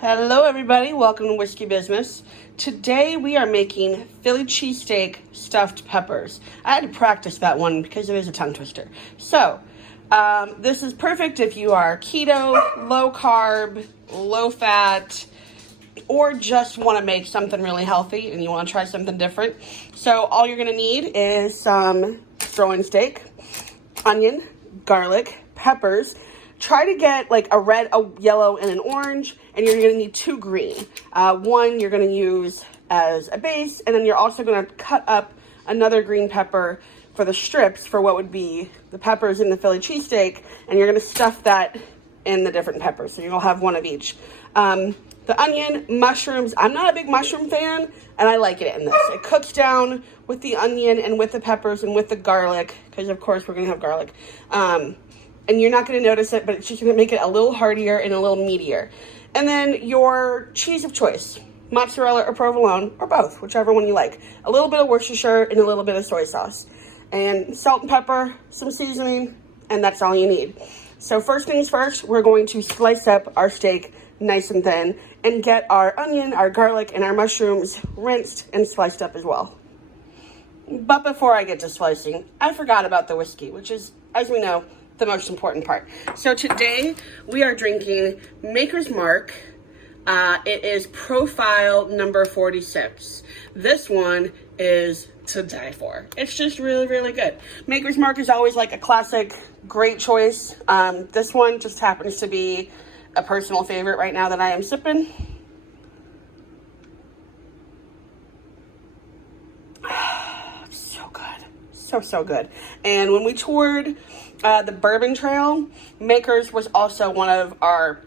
Hello everybody, welcome to Whiskey Business. Today we are making Philly cheesesteak stuffed peppers. I had to practice that one because it is a tongue twister. So, this is perfect if you are keto, low carb, low fat, or just want to make something really healthy and you want to try something different. So all you're going to need is some sirloin steak, onion, garlic, peppers. Try to get like a red, a yellow, and an orange, and you're going to need 2 green. One you're going to use as a base, and then you're also going to cut up another green pepper for the strips for what would be the peppers in the Philly cheesesteak, and you're going to stuff that in the different peppers, so you'll have one of each. The onion, mushrooms, I'm not a big mushroom fan, and I like it in this. It cooks down with the onion and with the peppers and with the garlic, because of course we're going to have garlic. And you're not going to notice it, but it's just going to make it a little heartier and a little meatier. And then your cheese of choice, mozzarella or provolone, or both, whichever one you like. A little bit of Worcestershire and a little bit of soy sauce. And salt and pepper, some seasoning, and that's all you need. So first things first, we're going to slice up our steak nice and thin and get our onion, our garlic, and our mushrooms rinsed and sliced up as well. But before I get to slicing, I forgot about the whiskey, which is, as we know, the most important part. So today we are drinking Maker's Mark. It is profile number 46. This one is to die for. It's just really, really good. Maker's Mark is always like a classic, great choice. This one just happens to be a personal favorite right now that I am sipping. So good. So good. And when we toured the Bourbon Trail, Maker's was also one of our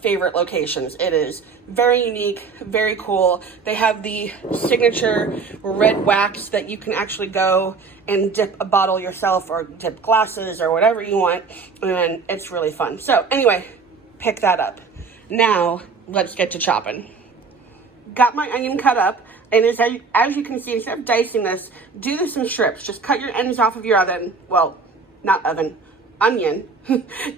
favorite locations. It is very unique, very cool. They have the signature red wax that you can actually go and dip a bottle yourself or dip glasses or whatever you want, and it's really fun. So anyway, pick that up. Now, let's get to chopping. Got my onion cut up, and as you can see, instead of dicing this, do this in strips. Just cut your ends off of your onion.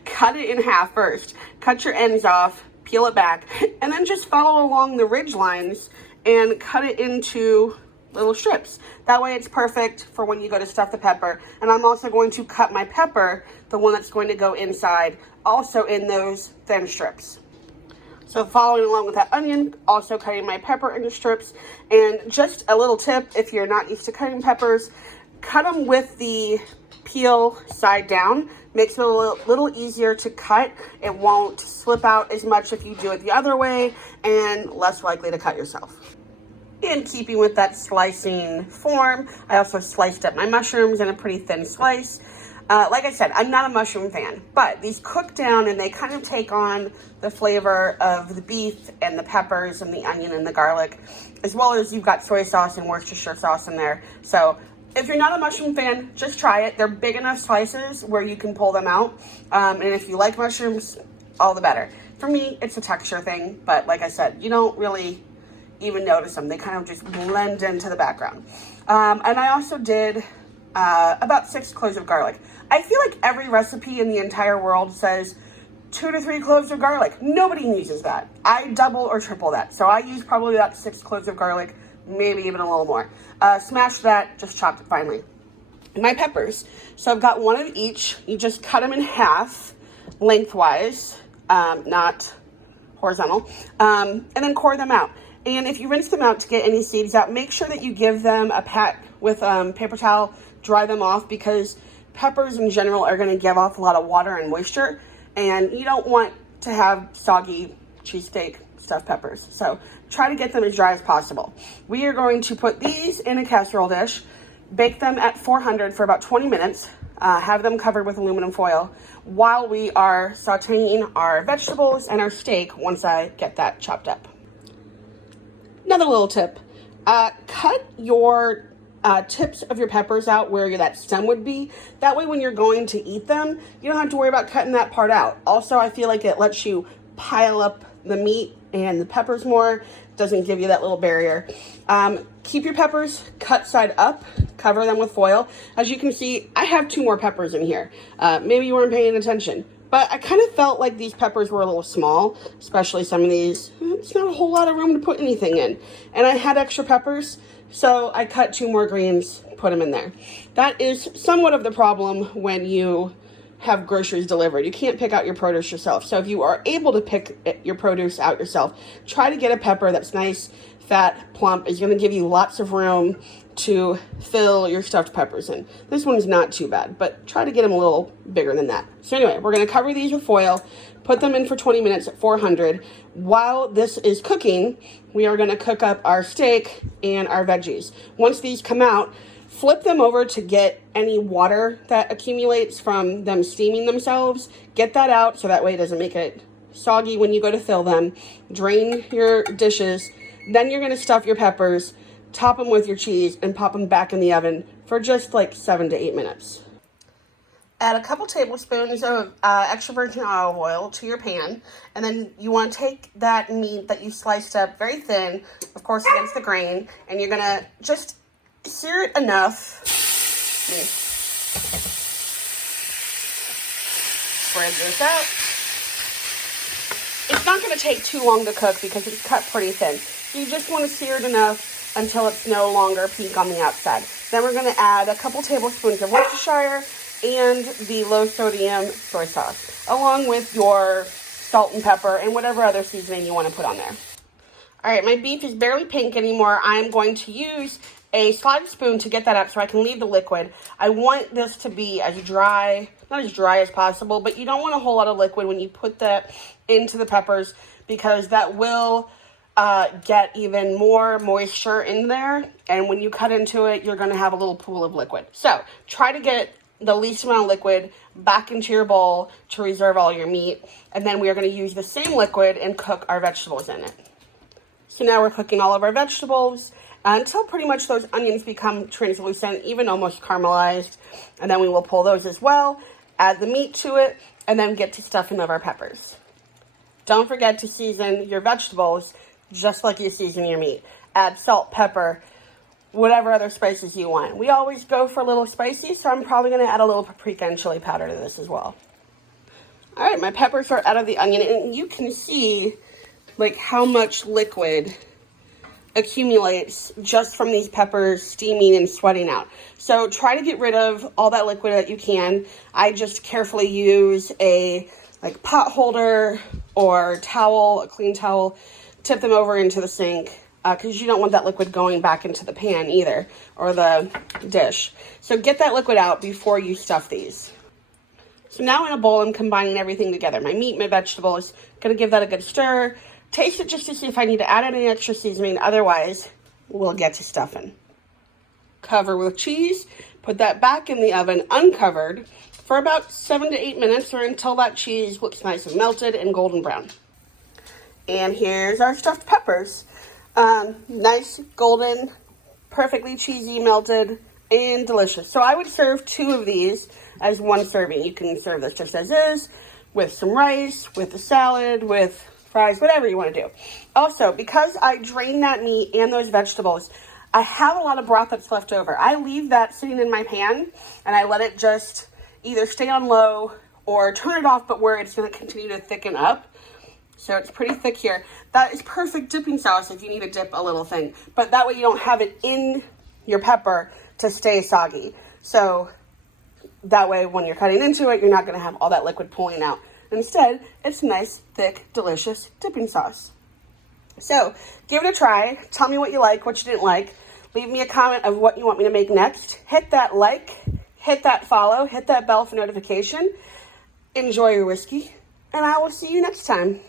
Cut it in half first. Cut your ends off, peel it back, and then just follow along the ridge lines and cut it into little strips. That way it's perfect for when you go to stuff the pepper. And I'm also going to cut my pepper, the one that's going to go inside, also in those thin strips. So following along with that onion, also cutting my pepper into strips. And just a little tip, if you're not used to cutting peppers, cut them with the peel side down. Makes it a little easier to cut. It won't slip out as much if you do it the other way, and less likely to cut yourself. In keeping with that slicing form, I also sliced up my mushrooms in a pretty thin slice. Like I said, I'm not a mushroom fan, but these cook down and they kind of take on the flavor of the beef and the peppers and the onion and the garlic, as well as you've got soy sauce and Worcestershire sauce in there. So if you're not a mushroom fan, just try it. They're big enough slices where you can pull them out. And if you like mushrooms, all the better. For me, it's a texture thing, but like I said, you don't really even notice them. They kind of just blend into the background. And I also did about 6 cloves of garlic. I feel like every recipe in the entire world says 2 to 3 cloves of garlic. Nobody uses that. I double or triple that. So I use probably about 6 cloves of garlic, maybe even a little more. Smash that, just chopped it finely. My peppers. So I've got one of each. You just cut them in half lengthwise, not horizontal, and then core them out. And if you rinse them out to get any seeds out, make sure that you give them a pat with paper towel, dry them off, because peppers in general are going to give off a lot of water and moisture, and you don't want to have soggy cheesesteak stuffed peppers. So try to get them as dry as possible. We are going to put these in a casserole dish, bake them at 400 for about 20 minutes, have them covered with aluminum foil while we are sauteing our vegetables and our steak once I get that chopped up. Another little tip, cut your tips of your peppers out where that stem would be. That way when you're going to eat them, you don't have to worry about cutting that part out. Also, I feel like it lets you pile up the meat and the peppers more. Doesn't give you that little barrier. Keep your peppers cut side up, cover them with foil. As you can see, I have 2 more peppers in here. Maybe you weren't paying attention. But I kind of felt like these peppers were a little small, especially some of these. It's not a whole lot of room to put anything in. And I had extra peppers, so I cut 2 more greens, put them in there. That is somewhat of the problem when you have groceries delivered. You can't pick out your produce yourself. So if you are able to pick your produce out yourself, try to get a pepper that's nice, fat, plump. Is going to give you lots of room to fill your stuffed peppers in. This one's not too bad, but try to get them a little bigger than that. So anyway, we're going to cover these with foil, put them in for 20 minutes at 400. While this is cooking, we are going to cook up our steak and our veggies. Once these come out, flip them over to get any water that accumulates from them steaming themselves. Get that out so that way it doesn't make it soggy when you go to fill them. Drain your dishes. Then you're going to stuff your peppers, top them with your cheese, and pop them back in the oven for just like 7 to 8 minutes. Add a couple tablespoons of extra virgin olive oil to your pan, and then you want to take that meat that you sliced up very thin, of course against the grain, and you're going to just sear it enough. Spread this out. It's not going to take too long to cook because it's cut pretty thin. You just want to sear it enough until it's no longer pink on the outside. Then we're going to add a couple tablespoons of Worcestershire and the low sodium soy sauce, along with your salt and pepper and whatever other seasoning you want to put on there. All right, my beef is barely pink anymore. I'm going to use a slide spoon to get that up so I can leave the liquid. I want this to be as dry, not as dry as possible, but you don't want a whole lot of liquid when you put that into the peppers because that will get even more moisture in there. And when you cut into it, you're going to have a little pool of liquid. So try to get the least amount of liquid back into your bowl to reserve all your meat. And then we are going to use the same liquid and cook our vegetables in it. So now we're cooking all of our vegetables until pretty much those onions become translucent, even almost caramelized. And then we will pull those as well, add the meat to it, and then get to stuffing of our peppers. Don't forget to season your vegetables just like you season your meat. Add salt, pepper, whatever other spices you want. We always go for a little spicy, so I'm probably going to add a little paprika and chili powder to this as well. All right, my peppers are out of the onion, and you can see like how much liquid accumulates just from these peppers steaming and sweating out. So try to get rid of all that liquid that you can. I just carefully use a pot holder or towel, a clean towel, tip them over into the sink because you don't want that liquid going back into the pan either or the dish. So get that liquid out before you stuff these. So now in a bowl, I'm combining everything together. My meat, my vegetables, gonna give that a good stir. Taste it just to see if I need to add any extra seasoning. Otherwise, we'll get to stuffing. Cover with cheese. Put that back in the oven uncovered for about 7 to 8 minutes or until that cheese looks nice and melted and golden brown. And here's our stuffed peppers. Nice, golden, perfectly cheesy, melted, and delicious. So I would serve 2 of these as one serving. You can serve this just as is, with some rice, with a salad, with fries, whatever you want to do. Also, because I drain that meat and those vegetables, I have a lot of broth that's left over. I leave that sitting in my pan, and I let it just either stay on low or turn it off, but where it's going to continue to thicken up. So it's pretty thick here. That is perfect dipping sauce if you need to dip a little thing. But that way you don't have it in your pepper to stay soggy. So that way when you're cutting into it, you're not going to have all that liquid pooling out. Instead, it's nice, thick, delicious dipping sauce. So give it a try. Tell me what you like, what you didn't like. Leave me a comment of what you want me to make next. Hit that like, hit that follow, hit that bell for notification. Enjoy your whiskey, and I will see you next time.